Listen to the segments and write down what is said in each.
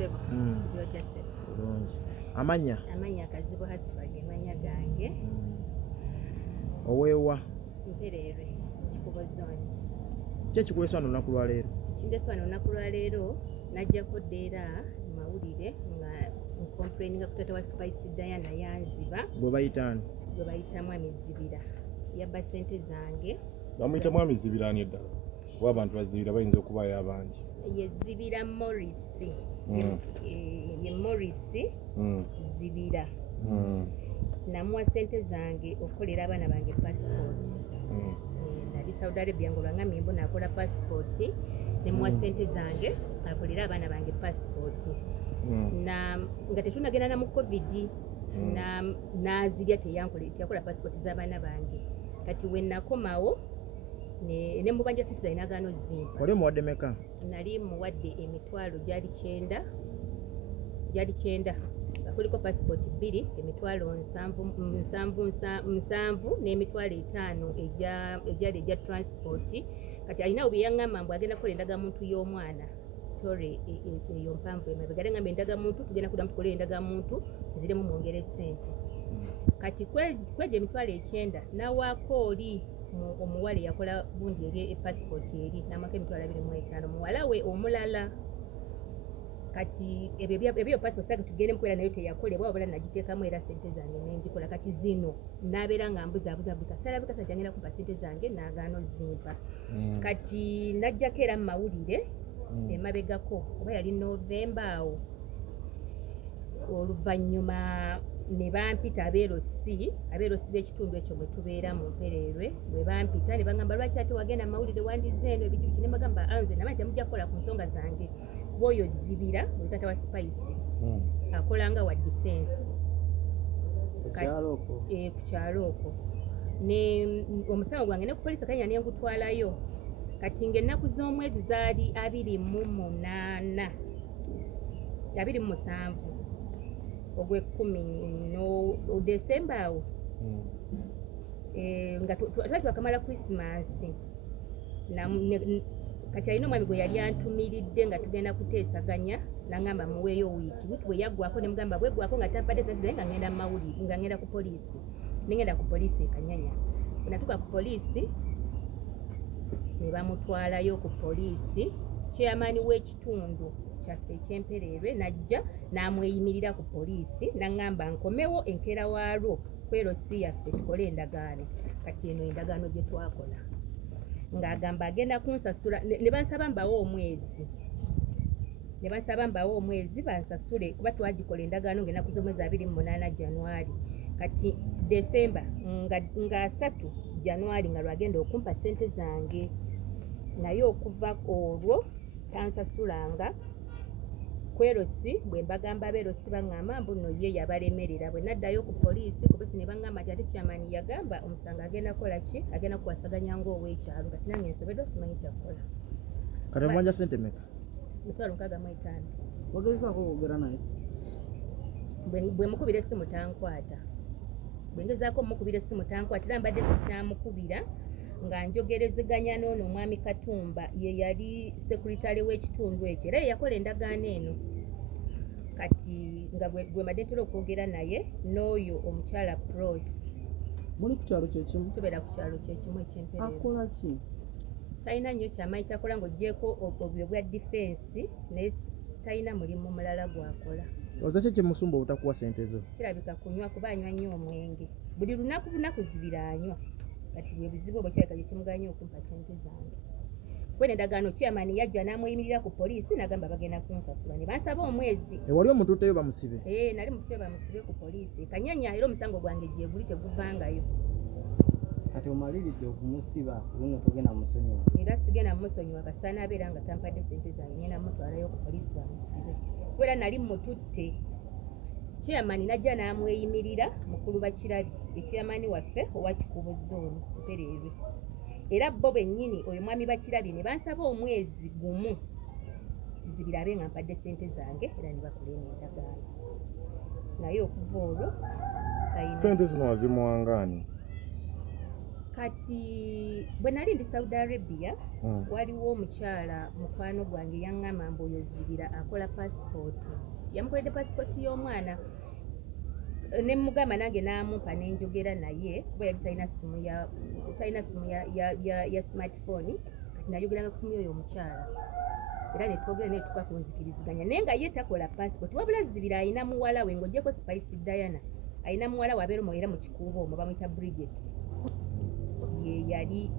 Sebo. Sibyo kya Sebo. Bulungi. Amanya Kazibu Hasfage manya gange. Owewa. Mperere. Kikubo zone. Kye kikulesa wano olunaku lwa leero? Kindesa wano olunaku lwa leero najjako ddeera mawulire nga nkomplaininga ku taata wa Spice Diana yanziba. Bwe bayitaani? Bwe bayita Mwami Zibira. Yabba ssente zange. Bamuyita Mwami Zibira ani eddala? Kuba abantu bazibira bayinza okubaayo abangi. Ye Zibira Morris. Ye Morris Zibira. Namuwa ssente zange okukolera abaana bange passport. Nali Saudi Arabia ng'olwangamye mbona akola passport. Nemuwa ssente zange akolera abaana bange passport. Nga tetunagenda na mu COVID n'azirya teyakola passport z'abaana bange. Kati we nakomawo ne mubanja sente zange n'agaana ozimpa. Oli muwadde meka? Nali muwadde emitwalo gyali 9. Kuliko passport 2, emitwalo 7 n'emitwalo 5 egyali egya transport. Kati alinawo bye yaŋŋamba mbu agenda kukola endagamuntu y'omwana. Story eyo mpanvu emabega era ngamba endagamuntu tugenda kuddamu tukolera endagamuntu ziremu mwongere ssente. Kati kwegyo emitwalo 9 nawaako oli omuwala yakola bundi eri passport eri n'amaka emitwalo 25 muwala we omulala. Kati ebyo passport zange tugende mukwera nayo teyakolebwa wabula nagiteekamu era ssente zange n'engikola. Kati zino n'abeera nga mbuzaabuza buli kaseera bukasa nti agenda kumpa ssente zange n'agaana ozimpa. Kati najjako era mu mawulire emabegako oba yali Novemba awo oluvannyuma ne bampita abeerosi b'ekitundu ekyo mwe tubeera mu Mpererwe bwe bampita ne bagamba lwaki ate wagenda mu mawulire wandize eno ebiki biki ne bagamba nze namanyi temujja kukola ku nsonga zange kuba oyo Zibira oli taata wa Spice akola nga wa defense ku kyalo okwo ne omusango gwange ne ku poliisi kanya ne ngutwalayo. Kati ng'ennaku z'omwezi zaali 28 27 ogw'e10 Desemba awo nga twali twakamala Christmas. Kati alina omwami gwe yali antumiridde nga tugenda kuteesaganya n'angamba muweeyo wiiki bwe yaggwako ne mugamba bweggwako nga tampadde ssente zange nga ngenda mu mawulire nga ngenda ku poliisi. Nengenda ku poliisi e Kanyanya. Bwe natuuka ku poliisi ne bamutwalayo ku poliisi. Chairman w'ekitundu kyaffe eky'Empererwe najja n'amweyimirira ku poliisi n'angamba nkomewo enkeera waalwo kwerosi yaffe tukole endagaano. Kati eno endagaano gye twakola ng'agamba agenda kunsasula ne bansaba mbawo omwezi bansasule kuba twagikola endagaano ng'ennaku z'omwezi 28 January. Kati Desemba nga 3 January nga lwagenda okumpa ssente zange naye okuva olwo tansasulanga. Kwerosi bwe mbagamba abeerosi baŋŋamba mbu nno ye yabalemerera. Bwe naddayo ku poliisi ne baŋŋamba nti ate Chairman yagamba omusango agenda kukola ki agenda kuwasaganya ng'ow'ekyalo. Kati nange nsobedde simanyi kyakukola. Kati omwanja ssente meka? 65. Wagezaako okwogera naye? Bwe mukubira essimu tankwata. Bwe ngezaako mukubira essimu tankwata era mbadde sikyamukubira nga njogerezeganya n'ono omwami Katumba ye yali sekuritale w'ekitundu ekyo era yakola endagaano eno. Kati nga gwe mbadde ntera okwogera naye n'oyo omukyala Pros. Muli ku kyalo kyekimu? Tubeera ku kyalo kyekimu eky'Empererwe. Akola ki? Talina nnyo kyamaanyi kyakola ng'oggyeko obyo bwa defense naye talina mulimu mulala gw'akola. Oza ki kyemusumba obutakuwa ssente zo? Kirabika kunywa kuba anywa nnyo omwenge. Buli lunaku Zibira anywa. Kati bwe buzibu obwo kirabika kye kimuganya okumpa ssente zange. Kwene endagaano Chairman yajja n'amweyimirira ku poliisi n'agamba bagenda kunsasula ne bansaba omwezi. Wali omutuuteyo bamusibe? Nali mutuuteyo bamusibe ku poliisi. Kanyanya era omusango gwange gye guli teguvangayo. Kati omaliridde okumusiba luno togenda musonyiwa? Era sigenda musonyiwa kasaana abeera nga tampadde ssente zange ngenda mutwalayo ku poliisi bamusibe. Kubera nali mututte. Chairman najja n'amweyimirira mukulu Bakirabi Chairman waffe owa Kikubo zone Mpererwe. Era bo bennyini oyo mwami Bakirabi ne bansaba omwezi gumu Zibira abe nga mpadde ssente zange era ne bakola endagaano. Naye okuva olwo ssente zino wazimuwangaani? kati bwe nali ndi Saudi Arabia waliwo omukyala mukwano gwange yaŋŋamba mbu oyo Zibira akola passport yamukoledde passport y'omwana ne mugamba nange n'amumpa n'enjogera naye kuba yali talina simu ya smartphone kati nayogeranga ku simu y'oyo omukyala era ne twogera naye tuka kunzikiriziganya naye nga ye takola passport wabula Zibira alina muwala we ng'ogyeko Spice Diana alina muwala we abeera era mu kikuubo omwo bamuyita Bridget ye yali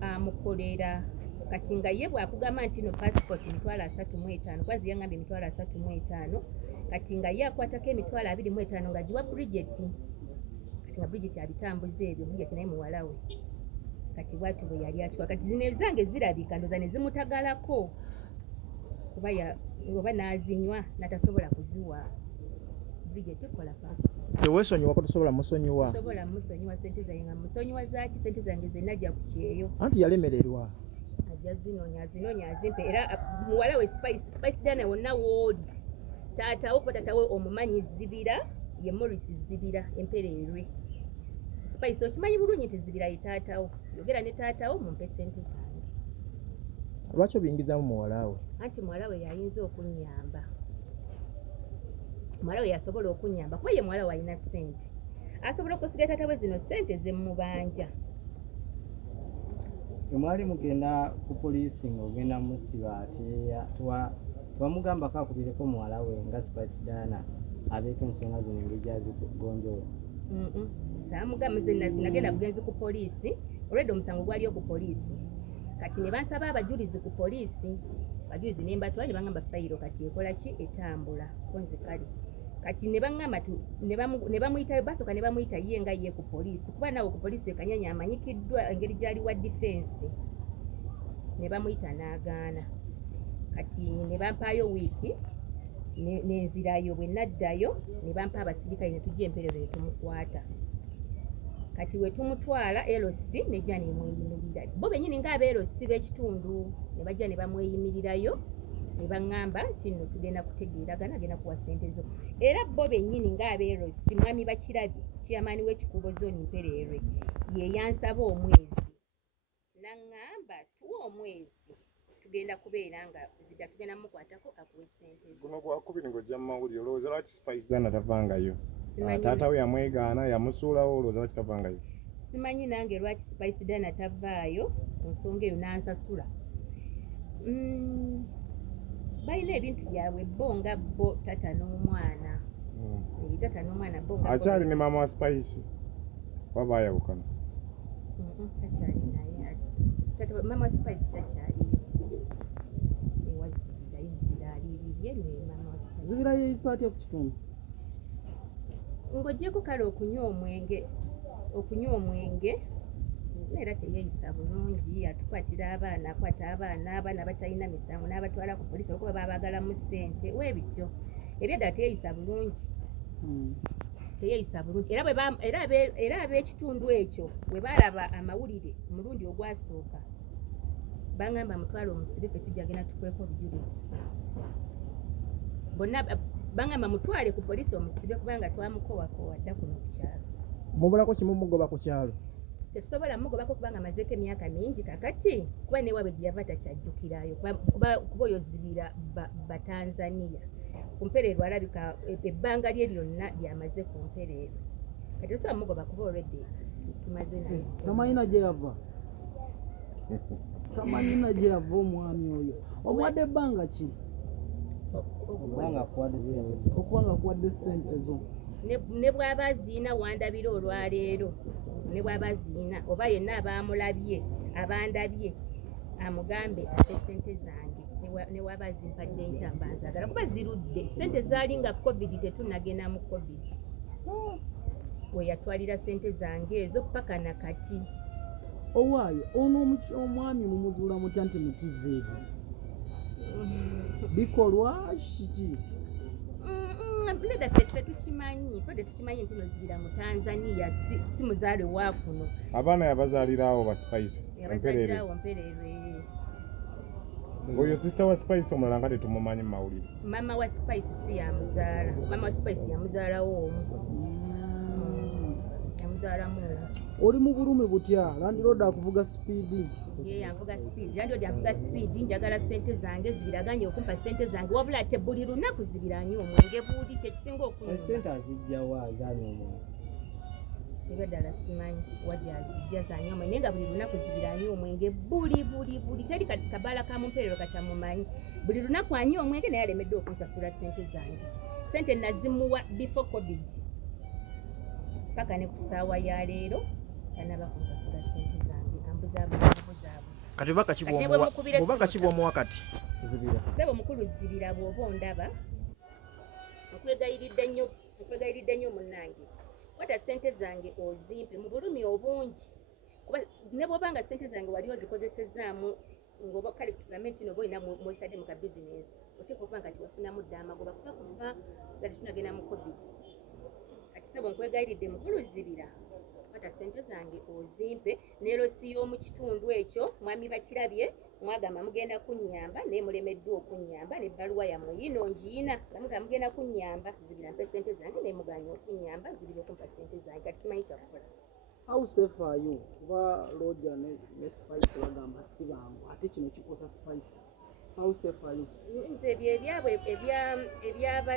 amukolera kati nga ye bwakugamba nti no passport emitwalo 35 kwazi yangambye emitwalo 35 kati nga ye akwatako emitwalo 25 nga giwa Bridget kati nga Bridget abitambuza ebyo Bridget naye muwala we kati bwatu bwe yali akikola kati zino ezange zirabika ndoza ne zimutagalako kuba oba n'azinywa natasobola kuziwa Bridget kola passport teweesonyiwa ko tosobola musonyiwa sobola musonyiwa sente zange nga musonyiwa zaaki sente zange zenajja ku kyeyo anti yalemererwa ajja zinoonya azimpe era muwala we Spice Diana wonna wooli taatawo ko taatawe omumanyi Zibira ye Morris Zibira empereerwe Spice okimanyi bulungi nti Zibira ye taatawo yogera ne taatawo mumpe sente zange lwaki obiyingizamu muwala we anti muwala we yayinza okunnyamba muwala we yasobola okunnyamba kuba ye muwala we alina ssente asobola okusiga taata we zino ssente zemmubanja mwali mugenda ku poliisi ng'ogenda musiba ate twamugambako akubireko muwala we nga Spice Diana abeeko ensonga zino engeri gyazigonjola saamugambe nagenda bugenzi ku poliisi olwedde omusango gwaliyo ku poliisi kati ne bansaba abajulizi ku poliisi abajulizi ne mbatwala ne baŋŋamba fayiro kati ekola ki etambula konze kale kati ne baŋŋamba ne bamuyitayo basooka ne bamuyita ye nga ye ku poliisi kuba naawe ku poliisi ekanyanya amanyikiddwa engeri gyali wa defense ne bamuyita n'agaana kati ne bampaayo wiiki nenzirayo bwe naddayo ne bampa abasirikale ne tujja emperero ne tumukwata kati we tumutwala LC nejja nemweyimirira bo bennyini ng'aba LC b'ekitundu ne bajja ne bamweyimirirayo ne baŋŋamba nti nno tugenda kutegeeragana agenda kuwa ssente zo era bo bennyini ng'aba LC mwami Bakirabye chairman w'ekikuubo zooni mpereerwe ye yansaba omwezi naŋŋamba tuwa omwezi tugenda kubeera nga zidda tugenda mukwatako akuwe ssente zo guno gwakubiri ng'ojja mu mawulire olowooza lwaki Spice Diana tavangayo taata we yamwegaana yamusuulawo olowooza lwaki tavangayo simanyi nange lwaki Spice Diana tavaayo ku nsonga eyo n'ansasula balina ebintu byabwe bo nga bo tata n'omwana tata n'omwana bo nga akyali ne maama wa Spice waba ayawukana takyali naye maama wa Spice takyaliyo ewazira aliribye ne maama wa Spice Zibira yeeyisa atya ku kitundu ng'oggyeko kale okunywa omwenge era teyeeyisa bulungi atukwatira abaana akwata abaana batalina misango n'abatwala ku poliisi olwokuba baabagalamu ssente weebityo ebyeddala teyeeyisa bulungi era ab'ekitundu ekyo bwe baalaba amawulire omulundi ogwasooka baŋŋamba mutwala omusibe ffe tujja genda tukweko obujulizi bonna baŋŋamba mutwale ku poliisi omusibe kubanga twamukowakowa dda kuno ku kyalo mubulako kimu mugoba ku kyalo tetusobola mugobako kubanga amazeeko emyaka mingi kakati kuba newaabwe gye yava takyajjukirayo kuba oyo Zibira Batanzania ku mpereerwa alabika ebbanga lye lyonna lyamaze ku mpereerwa kati tosobola mugoba kuba olwedde tumaze naye tamanyina gye yava tamanyina gye yava omwami oyo omuwadde ebbanga ki okubanga akuwadde ssente zo ne bw'aba aziina wandabira olwaleero ne bw'aba aziina oba yenna abaamulabye abandabye amugambe ate ssente zange ne waba azimpadde nkyamba nzagala kuba zirudde ssente zaali nga covid tetunnagenda mu covid we yatwalira ssente zange ezo paka na kati owaayo ono omwami mumuzuula mutya nti mutizeevu bikolwa kiki nedda ffe tukimanyi nti no Zibira mu Tanzania si muzaale wa kuno abaana yabazaalirawo ba Spice yabazaalirawo mpereerwe oyo sister wa Spice omulala nga tetumumanyi mu mawulire mama wa Spice si yamuzaala mama wa Spice yamuzaalawo omu yamuzaalamu oli mu bulumi butya landiroda akuvuga sipiidi ye yanvuga speed landlord yanvuga speed njagala sente zange zibiraganye okumpa sente zange wabula ate buli lunaku zibiranye omwenge buudi kyekisinga okunyuma esente azijjawa azaani omwenge eba ddala simanyi wadde azijja zanye omwenge naye nga buli lunaku zibiranye omwenge buli teri kabaala ka mumpeerero katamumanyi buli lunaku anyi omwenge naye alemedde okunsasula sente zange sente nazimuwa before covid paka ne ku ssaawa ya leero tanaba kunsasula sente zange ambuzaabuza kati bubaka kibwomuwa kati zibira sebo mukulu zibira bw'oba ondaba nkwegayiridde nnyo munnange wata sente zange ozimpe mu bulumi obungi kuba ne bw'oba nga sente zange wali ozikozesezaamu ng'oba kale tugambe nti noba olina mwesadde mu kabizinesi oteeka okuba nga tiwafunamu dda amagoba kuba kuva nga tetunagenda mu covid kati sebo nkwegayiridde mukulu zibira wata sente zange ozimpe neerosi y'omu kitundu ekyo mwami bakirabye mwagamba mugenda kunnyamba naye mulemeddwa okunnyamba n'ebbaluwa yammwe yino ngiina lamugamba mugenda kunnyamba zibira mpe sente zange naye muganya okunnyamba zibira okumpa sente zange kati simanyi kyakukola how safe are you kuba roja ne spice bagamba si bangu ate kino kikosa spice how safe are you nze ebyo ebyabwe ebyaba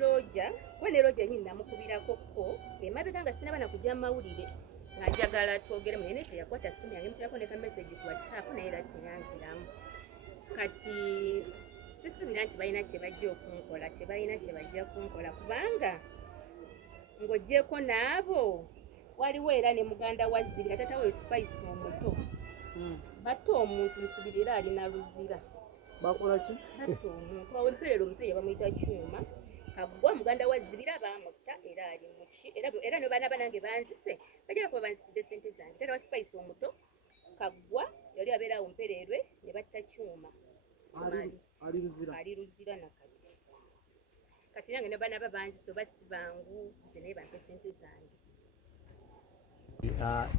loja kuba ne loja nyini namukubirako ko emabega nga sinaba nakujja mu mawulire nga njagala twogeremu naye teyakwata simu yange mutirako ne kamesagi ku whatsapp naye era teyanziramu kati sisuubira nti balina kye bajja okunkola tebalina kye bajja kunkola kubanga ng'oggyeko n'abo waliwo era ne muganda wa zibira tata we spice omuto batta omuntu nsubira era alina luzira bakola ki batta omuntu awemperera omusajja bamuyita kyuma kagwa muganda wa zibira baamutta era ali muki era ne baana banange banzise bajja kuba banzisidde sente zange tata wa spice omuto kagwa yali abeera awo mpererwe ne batta kyuma ali luzira nakati kati nange ne baana babanzise oba si bangu nze naye bampe sente zange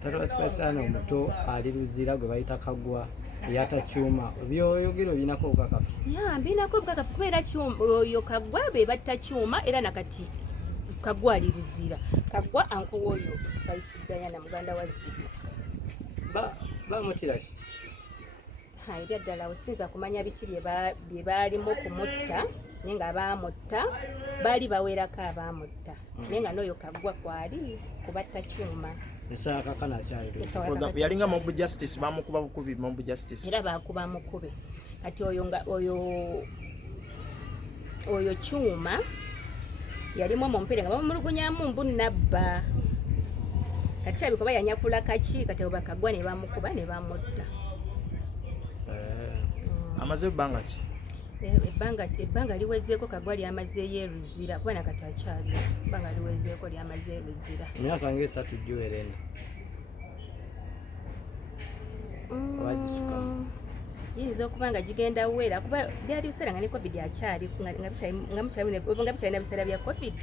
tata spesano omuto ali luzira gwe bayita kagwa yatakyuma byoyogero binako obukakafu mbinako obukakafu kubeera oyo kagwa be batta kyuma era nakati kagwa ali luzira kagwa ankowa oyo spice Diana muganda wa zibira bamutiraki ebya ddala osinza kumanya biki bye baalimu okumutta naye nga baamutta baali bawerako abaamutta naye nga n'oyo kagwa kwali kubatta kyuma yalinga mob justice bamukuba bukubi mob justice era bakuba mukube kati oyo kyuma yalimu omumpere nga bamumulugunyamu mbu nabba kati kyabikuba yanyakula kaki kati oba kagwa ne bamukuba ne bamutta amaze ebbanga ki ebbanga liwezeeko kagwa lyamazeeyo eruzira kuba nakati akyali ebbanga liwezeeko lyamaze eruzira emyaka nga 3 giwera eno yinza okuba nga gigenda wera kuba byali biseera nga ne covid akyali nga bikyalina biseera bya covid